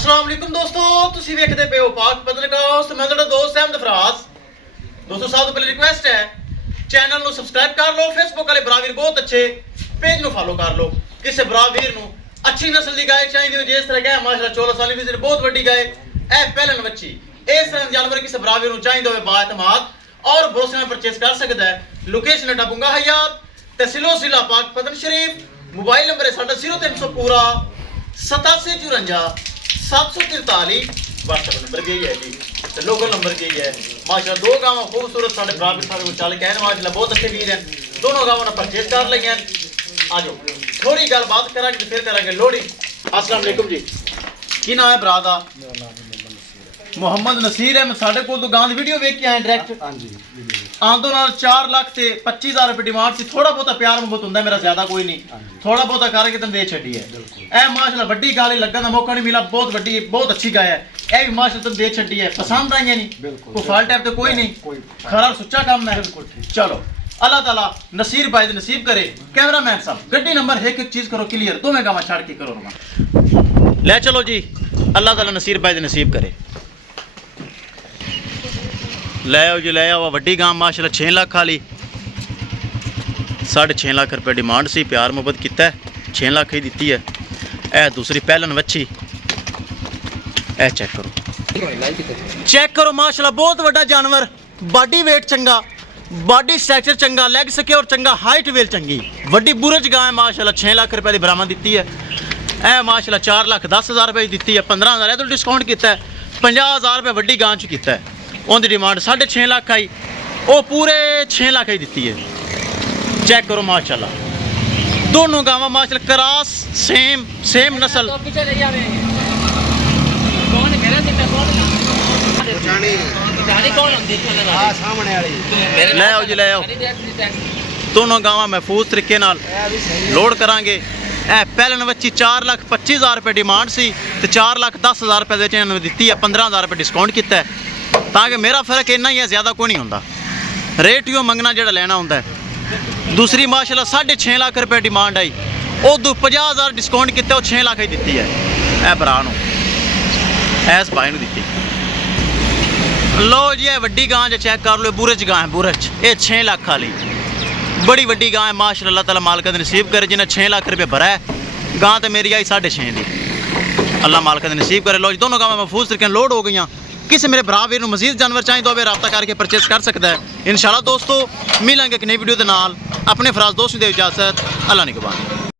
अस्सलाम वालेकुम दोस्तों, तुसी वेखदे पे हो पाक पत्रकार। मैं तुहाडा दोस्त अहमद फराज। दोस्तों सब तो पहले रिक्वेस्ट है चैनल ਨੂੰ ਸਬਸਕ੍ਰਾਈਬ ਕਰ ਲਓ। ਫੇਸਬੁੱਕ ਵਾਲੇ ਬਰਾਵੀਰ ਬਹੁਤ ਅੱਛੇ पेज ਨੂੰ ਫਾਲੋ ਕਰ ਲਓ। ਕਿਸੇ ਬਰਾਵੀਰ ਨੂੰ अच्छी नस्ल की गाय चाहिए हो जिस तरह गाय माशाल्लाह 14 साल की बहुत बड़ी गाय ए पहलन बच्ची इस तरह जानवर किसी बराबर चाहिए हो बाएतमाद और भरोसे में परचेस कर सकता है। लोकेशन है बुंगा हयात तहसीलो जिला पाक पतन शरीफ। मोबाइल नंबर है साडा 0300 पूरा 8754 743। व्हाट्सएप नंबर भी यही है जी तो लोकल नंबर भी यही है। माशाल्लाह दो गाँव खूबसूरत साढ़े बराबर साढ़े को चल के माशाल्लाह बहुत अच्छे वीर हैं। दोनों गाँवों ने परचेस कर ली हैं। आ जाओ थोड़ी गल बात करा फिर करेंगे लोहड़ी। अस्सलाम वालेकुम जी, की नाम है भरा दा? मोहम्मद नसीर है। साढ़े को गांव की वीडियो वेख के आए डायरेक्ट। आंदो नाल 4 लाख से 25,000 रुपये डिमांड सी। थोड़ा बहुत प्यार मुहब्बत होंदा मेरा, ज्यादा कोई नहीं। थोड़ा बहुत करके तुम दे छड़ी है। ए माशाल्लाह वड्डी गाली लगन का मौका नहीं मिला। बहुत वड्डी बहुत अच्छी गाय है। ए भी माशाल्लाह तुम दे छड़ी है। पसंद आई नहीं कोई फॉल्ट टाइप तो कोई नहीं, खरा सुच्चा काम है। चलो अल्लाह ताला नसीर भाई दे नसीब करे। कैमरामैन साहब गड्डी नंबर एक चीज करो क्लियर, दो मैं गावा छाड़ के करो ना ले चलो जी। अल्लाह ताला नसीर भाई दे नसीब करे। ले आओ जी ले आओ। वड्डी गांव माशाल्लाह 6 लाख वाली 6.5 लाख रुपये डिमांड सी। प्यार मुहब्बत किया 6 लाख ही दी है। ए दूसरी पहलन वच्छी ए चेक करो माशाल्लाह बहुत बड़ा जानवर। बॉडी वेट चंगा, बॉडी स्ट्रक्चर चंगा, लैग सके और चंगा हाइट वेल चंगी। वड्डी बुरज गाय माशाल्लाह 6 लाख रुपये की बरामद दी है। ए माशाल्लाह 4,10,000 रुपये की दी है। 15,000 तो डिस्काउंट किया है। 50,000 रुपये वड्डी गां च किया है। उनकी डिमांड 6.5 लाख आई, वो पूरे 6 लाख ही दी है। चेक करो माशाल्लाह दोनों गाँव माशाल्लाह क्रॉस सेम नस्ल। ले आओ जी ले आओ। दोनों गाँव महफूज तरीके नाल लोड करांगे। ए पहलन बच्ची 4,25,000 रुपये डिमांड सी तो 4,10,000 रुपये इन्होंने दी है। 15,000 रुपये डिस्काउंट किया है ताकि मेरा फर्क इन्ना ही है, ज़्यादा कोई नहीं होंदा। रेट ही मंगना जो लेना होंदा है। दूसरी माशाल्लाह 6.5 लाख रुपये डिमांड आई, वो 50,000 डिस्काउंट किया, वो 6 लाख ही दी है। ए भरा ऐस भाई दी। लो जी वड्डी गां जो चेक कर लो। बुरज गां है बुरज, ये 6 लाख वाली बड़ी वड्डी गां है माशाल्लाह। अल्लाह ताला मालिक ने नसीब करे जिन्हें 6 लाख रुपये भरा है। गां तो मेरी आई 6.5 दी। अल्लाह मालिक ने नसीब करे। लो जी दोनों गांव महफूज तरीके लोड हो गई। किसी मेरे भरा वीर मजीद जानवर चाहिए तो वे रब्ता करके परचेस कर सकता है। इंशाल्लाह दोस्तों मिलेंगे एक नई वीडियो के नाल। अपने फराज दोस्त दे इजाजत। अल्लाह निगहबान।